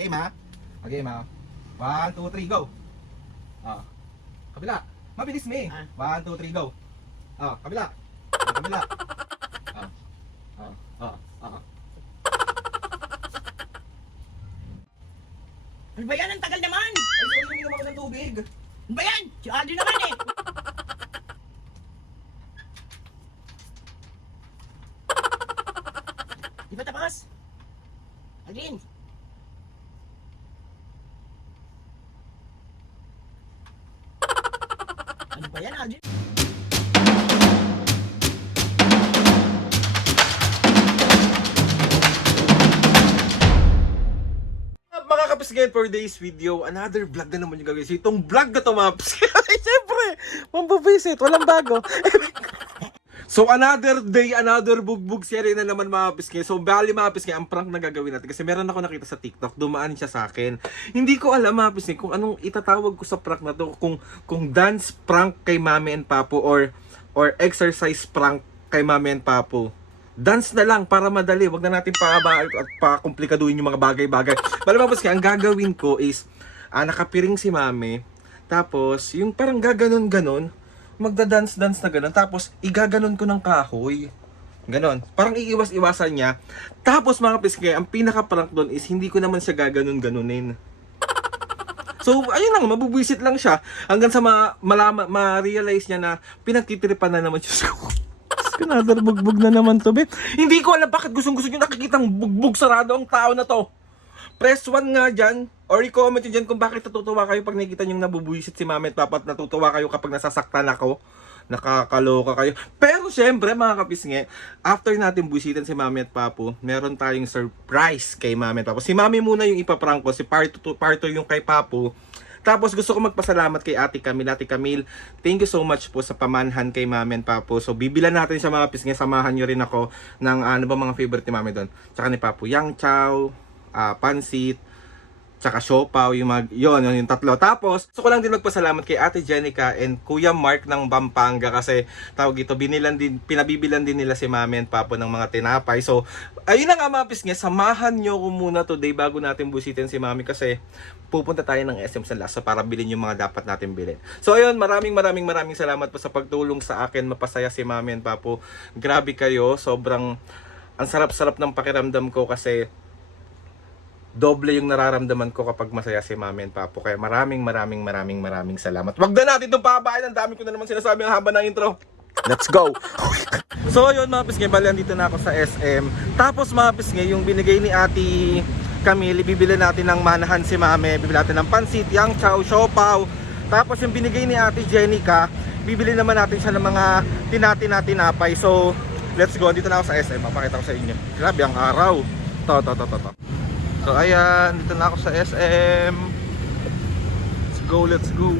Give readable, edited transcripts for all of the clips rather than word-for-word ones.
Game ha? Okay, ma. 1, 2, 3, go. Ah. Kabila. Mabilis me. 1, 2, 3, go. Ah, kabila. Kabila. Ah. Ah. Ah. Ah. Ano ba yan? Ang tagal naman! Ay, sorry, uminom ako ng tubig. Ano ba yan? Si Audrey naman eh! Di ba tapos? Audrey! Ano ba yan, Audrey? Mga kapisgayan, for today's video, another vlog na naman yung gagawin. So, itong vlog na to mga kapisgayan, siyempre, mambabisit, walang bago. So, another day, another bugbog series na naman mga kapisgayan. So, bali mga kapisgayan, ang prank na gagawin natin. Kasi meron ako nakita sa TikTok, dumaan siya sa akin. Hindi ko alam mga kapisgayan kung anong itatawag ko sa prank na to. Kung dance prank kay Mami and Papo or exercise prank kay Mami and Papo. Dance na lang para madali. Wag na natin pa-komplikaduhin yung mga bagay-bagay. Malamabas kaya, ang gagawin ko is, nakapiring si Mami. Tapos, yung parang gaganon-ganon, magda-dance-dance na ganon. Tapos, igaganon ko ng kahoy. Ganon. Parang iiwas-iwasan niya. Tapos, mga piskaya, ang pinaka-prank doon is, hindi ko naman siya gaganon-ganonin. So, ayun lang, mabubwisit lang siya. Hanggang sa ma-realize niya na pinagtitripan na naman siya. Another bugbog na naman to, bet. Hindi ko alam bakit gustong-gusto nyo nakikitang bugbog sarado ang tao na to. Press 1 nga dyan. Or i-comment nyo dyan kung bakit natutuwa kayo pag nakikita nyo nabubuisit si Mami at Papa at natutuwa kayo kapag nasasaktan ako. Nakakaloka kayo. Pero syempre mga kapisnge, after natin buisitin si Mami at Papo, meron tayong surprise kay Mami at Papo. Si Mami muna yung ipaprank ko, si part 2 yung kay Papo. Tapos gusto ko magpasalamat kay Ate Camille. Ate Camille, thank you so much po sa pamanhan kay Mami and Papo. So bibilan natin siya mga pisngi. Samahan nyo rin ako ng ano ba mga favorite ni Mami doon. Tsaka ni Papo, yang chow, pansit, tsaka siopaw, yung tatlo. Tapos, gusto ko lang din magpasalamat kay Ate Jenica and Kuya Mark ng Pampanga kasi tawag ito, pinabibilan din nila si Mami and Papo ng mga tinapay. So, ayun na nga mga pisngi, samahan nyo ko muna today bago natin busitin si Mami kasi pupunta tayo ng SM San Lazo para bilhin yung mga dapat natin bilhin. So ayun, maraming salamat po sa pagtulong sa akin. Mapasaya si Mami and Papo. Grabe kayo, sobrang ang sarap-sarap ng pakiramdam ko kasi doble yung nararamdaman ko kapag masaya si Mami and Papo. Kaya maraming salamat. Wag na natin itong pahabain. Ang dami ko na naman sinasabi ang haba ng intro. Let's go! So yun mga pisngi, bali andito na ako sa SM. Tapos mga pisngi, yung binigay ni Ate Camille, bibili natin ng manahan si Mami, bibili natin ng pansit, yang chow, siopaw. Tapos yung binigay ni Ate Jenica, bibili naman natin siya ng mga tinapay. So, let's go. Dito na ako sa SM, papakita ko sa inyo. Grabe ang araw. To. So, ayan, dito na ako sa SM. Let's go.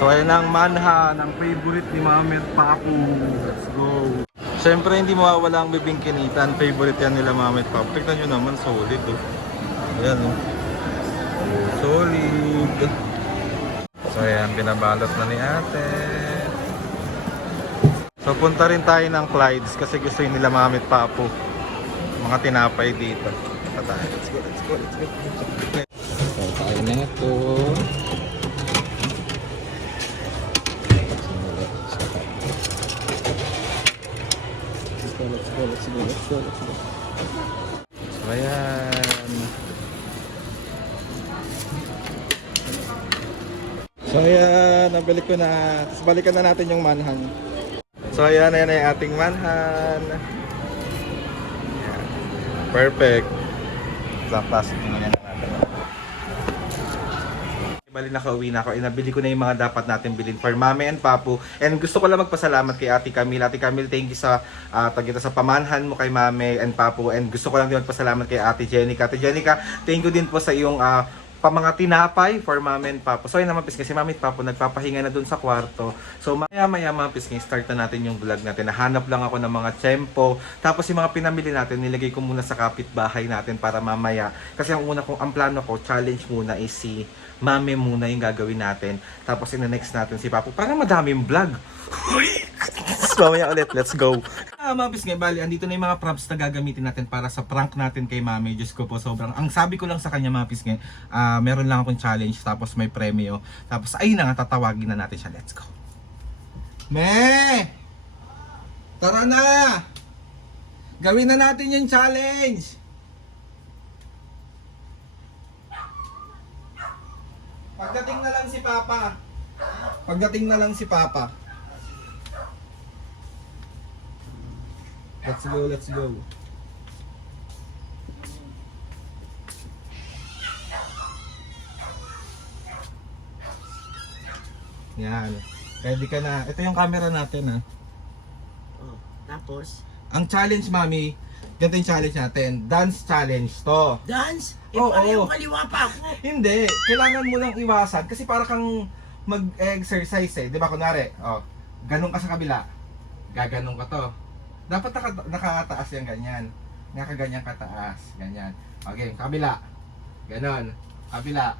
So, ayan ang manha ng favorite ni Mami at Papo. Let's go. Siyempre, hindi mawawala ang bibingkinitan. Favorite yan nila Mami at Papo. Tignan nyo naman, solid oh. Ayan oh. Solid. So ayan, binabalot na ni ate. So punta rin tayo ng Clyde's kasi gusto nila Mami at Papo mga tinapay dito. Punta tayo. Let's go. So tayo na ito. Let's go. So ayan. So ayan, nabalik ko na. Tapos balikan na natin yung manhan. So ayan yung ating manhan. Ayan. Perfect. Sa plastic na natin. Bali nakauwi na ako. Inabili ko na yung mga dapat natin bilhin for Mami and Papo. And gusto ko lang magpasalamat kay Ate Camille. Ate Camille, thank you sa sa pamanhan mo kay Mami and Papo. And gusto ko lang din magpasalamat kay Ate Jenica. Ate Jenica, thank you din po sa iyong mga tinapay for Mami and Papo. So ayun naman pisngi, si Mami at Papo nagpapahinga na dun sa kwarto. So maya mga pisngi, start na natin yung vlog natin. Nahanap lang ako ng mga tsempo. Tapos yung mga pinamili natin, nilagay ko muna sa kapitbahay natin para mamaya. Kasi ang plano ko, challenge muna is si Mami muna yung gagawin natin. Tapos ina-next natin si Papo. Parang madaming vlog. Mamaya ulit, let's go. Mabis nga, bali, andito na yung mga props na gagamitin natin para sa prank natin kay Mami. Diyos ko po, sobrang, ang sabi ko lang sa kanya, Mabis nga, meron lang akong challenge, tapos may premyo. Tapos, ayun na nga, tatawagin na natin siya. Let's go. Me! Tara na! Gawin na natin yung challenge! Pagdating na lang si Papa. Pagdating na lang si Papa. Let's go, let's go. Yan. Ready ka na. Ito yung camera natin, ha. Oh, tapos, Ang challenge, Mami, ganito yung challenge natin. Dance challenge to. dance? Oo, Paano oo. yung kaliwa pa ako? Hindi. Kailangan mo lang iwasan. Kasi para kang mag-exercise eh. Di ba, kunwari, ganun ka sa kabila. Gaganong ka to. Dapat nakataas yung ganyan. Nakaganyan kataas. Ganyan. Okay, kabila. Ganon. Kabila.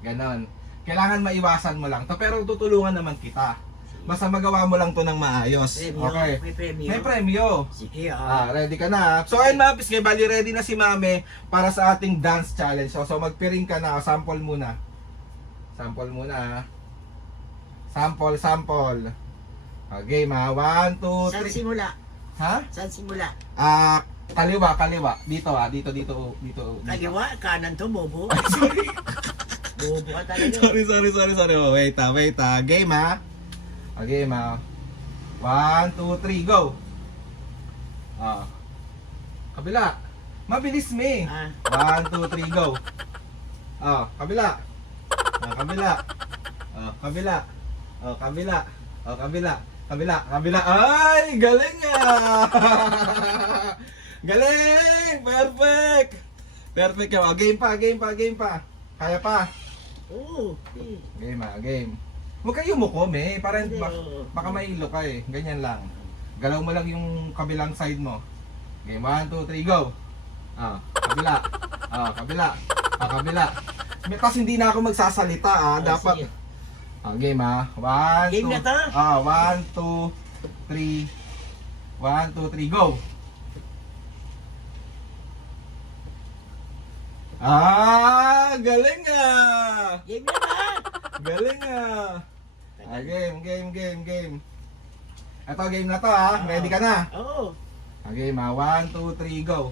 Ganon. Kailangan maiwasan mo lang to. Pero tutulungan naman kita. Basta magawa mo lang to ng maayos. Premyo, Okay. may premyo. May premyo. Sige, Ready ka na. So ayun mga piske, bali ready na si Mami para sa ating dance challenge. So magpiring ka na. Sample muna. Sample muna. Sample. Okay, ma. 1, 2, Saan 3. simula? Ha? Saan simula? Kaliwa. Dito. Dito. Kaliwa, kanan to, bobo. Bobo ka talaga. Sorry. Oh, wait. Game, ha? Okay, ma. 1, 2, 3, go. Kabila. Mabilis, me. 1, 2, 3, go. Kabila. Kabila. Ay, galing ah. Galing! Perfect ka. Game pa. Kaya pa. Oo. Game. Huwag kayo umuko, me. Para Hindi, baka mailo ka eh. Ganyan lang. Galaw mo lang yung kabilang side mo. Game, 1, 2, 3, go. Kabila. Kasi hindi na ako magsasalita dapat. Sige. Game 1, 2. Game na to? 1, 2, 3. 1, 2, 3, go. Galing ah. Game na ba? Galing ah. Game. Ito, game na to Ready ka na? Oo. Game 1, 2, 3, go.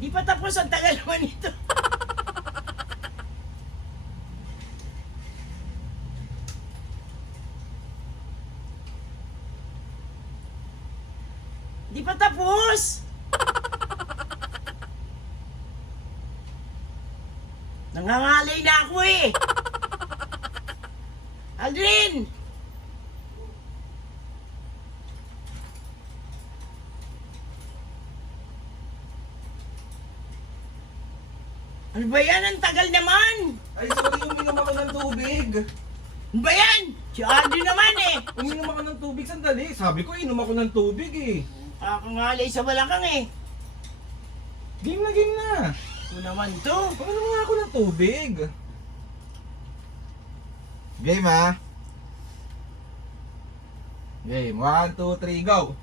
Di pa tapos, ang tagal naman ito. Di pa tapos. Nangangalay na ako eh. Aldrin! Ano ba yan? Ang tagal naman! Ay, sorry, uminom ako ng tubig. Ano ba yan? Si Aldrin naman eh! Uminom ako ng tubig, sandali. Sabi ko, inom ako ng tubig eh. Nakakangalay sa balakang eh. Game na. Ito naman to. Uminom nga ako ng tubig. Game Game, 1, 2, 3, go.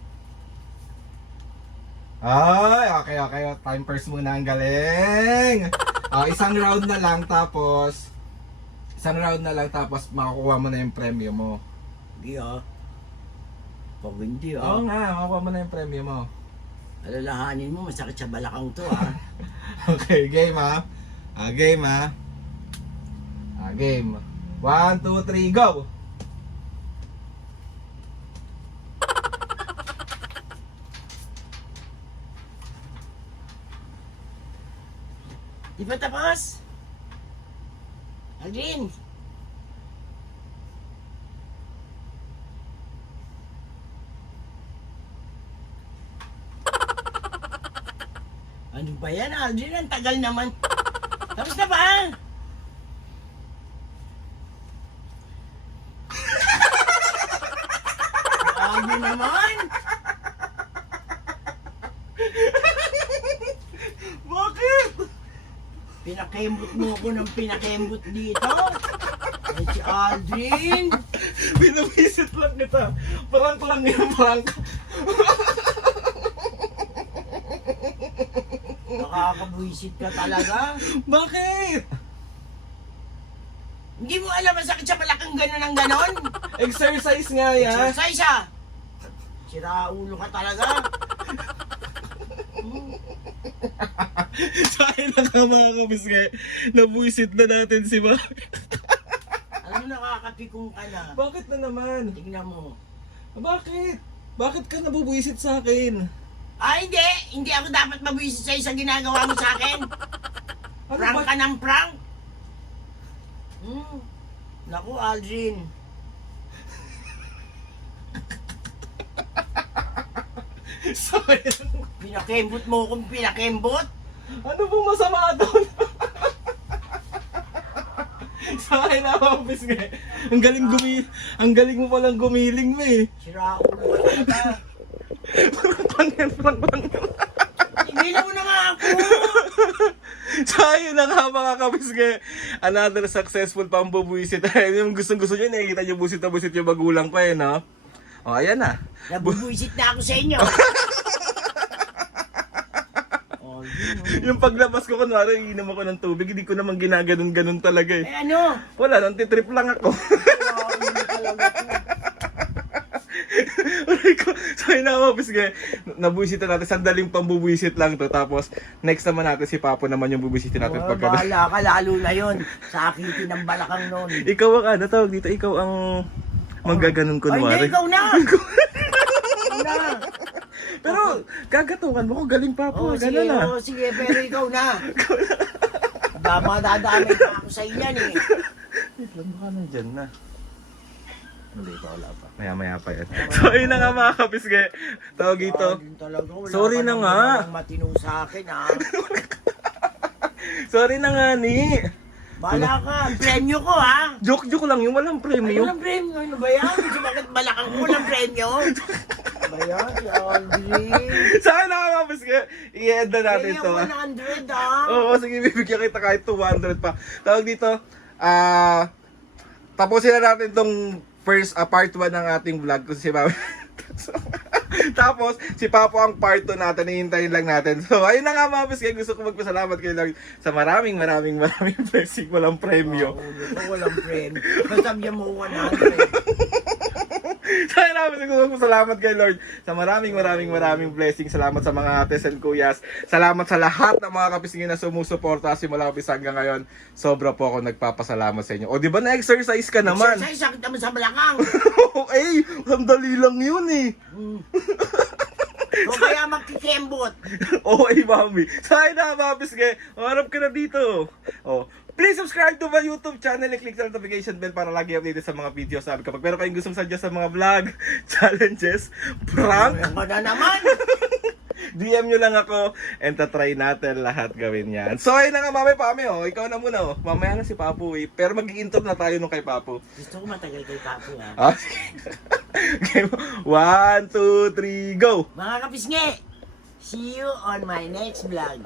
Ay, okay. Time first muna, ang galing. Isang round na lang tapos makukuha mo na yung premyo mo. Hindi Pag hindi Oo nga, makukuha mo na yung premyo mo. Alalahanin mo, masakit sa balakang to Okay, game Game Game. 1, 2, 3, go. Di ba tapos? Aldrin! Ano ba yan, Aldrin? Ang tagal naman. Tapos na ba? Grabe naman! Bakit? pinakembot mo ko ng pinakembot dito. Ay, si Aldrin. Binabisit lang kita. Prank lang yung prank. Nakakabuisit ka talaga. Bakit? Hindi mo alam masakit sa balakang gano'n ang gano'n? Exercise nga yan. Exercise ah! Sira ulo ka talaga. Sa'yo na ka mga kabisge. Nabuisit na natin si Ma. Ano nakakapikong ka na? Bakit na naman? Tingnan mo. Bakit? Bakit ka nabubuisit sa akin? Ah, hindi! Hindi ako dapat mabuisit sa'yo sa ginagawa mo sa akin. Ano Prank ba? ka ng prank. Naku, Aldrin. Sorry. Pinakembot mo kung pinakembot. Ano pong masama doon? Sa akin na kabisge. Ang galing mo palang gumiling mo eh. Sira ulo ka talaga. Prank. Tigilan mo na nga ako. So ayun na nga mga kabisge. Another successful pambubuisit. Yung gustong-gusto nyo, nakikita nyo busit na busit yung magulang pa eh, no? O, ayan na. Nabubuisit na ako sa inyo. Oh, yun, oh. Yung paglabas ko, kunwari, iinom ako ng tubig, hindi ko naman ginaganon-ganon talaga eh. Eh ano? Wala, nantitrip lang ako. Sira ulo talaga to. So ayun na mga kabisge. Nabuisit na natin. Sandaling pambubuisit lang to. Tapos, next naman natin si Papo naman yung bubuisitin natin Oh, pagka... bahala ka, lalo na yun. Sakitin ng balakang nun. Ikaw ang ano tawag dito, ikaw ang manggaganon Ay, kunwari. hindi, ikaw na! Ikaw na! Pero gagatungan mo ko, galing Papo, Oh, sige, gano'n na. oh, sige, pero ikaw na. Madadamay pa ako sa iyan eh. Wait lang, baka nandyan na. Hindi pa, wala pa. Maya pa yan. So ayun na nga mga kabisge. Tawag dito. Ah, din talaga, wala Sorry ka na nang nga. ginawang matino sa akin ah. Sorry na nga ni. Bahala ka, ang premyo ko ha. Joke lang yung walang Ay, premyo. walang premyo, ano ba yan? So, bakit balakang ko walang premyo? Ano ba yan? Si Aldrin. Sa akin na nga mga kabisge. I-end na natin Kaya to. 100 ah. Oo, sige, bibigyan kita kahit 200 pa. Tawag dito, tapusin na natin tong first, part 1 ng ating vlog kasi si Mami. Tapos, si Papo ang part 2 natin, hihintayin lang natin. So, ayun na nga mga kaya gusto ko magpasalamat kay Lord sa maraming blessing, walang premyo. Oo, walang premyo. Basta bigyan mo 100. So, ayun na gusto ko magpasalamat kay Lord sa maraming blessing. Salamat sa mga ates and kuyas. Salamat sa lahat ng mga kapisingin na sumusuporta simula umpisa hanggang ngayon. Sobra po ako nagpapasalamat sa inyo. O, di ba na-exercise ka naman? Exercise, sakit naman sa balakang. Eh, sandali lang yun eh. O kaya magkikembot. Oh, ay mami. Sa'yo na, mabis kayo. Harap ka na dito. Oh. Please subscribe to my YouTube channel and click the notification bell para lagi updated sa mga videos. Sabi kapag meron kayong gustong suggest sa mga vlog, challenges, prank, Ano na naman? DM nyo lang ako and tatry natin lahat gawin yan. So ayun na nga mami Pami oh. Ikaw na muna oh. Mamaya na si Papu eh. Pero mag-i-intro na tayo nung kay Papu. Gusto ko matagal kay Papo ha. Ah, sige. Okay. 1, 2, 3, go! Mga kapisngi, see you on my next vlog.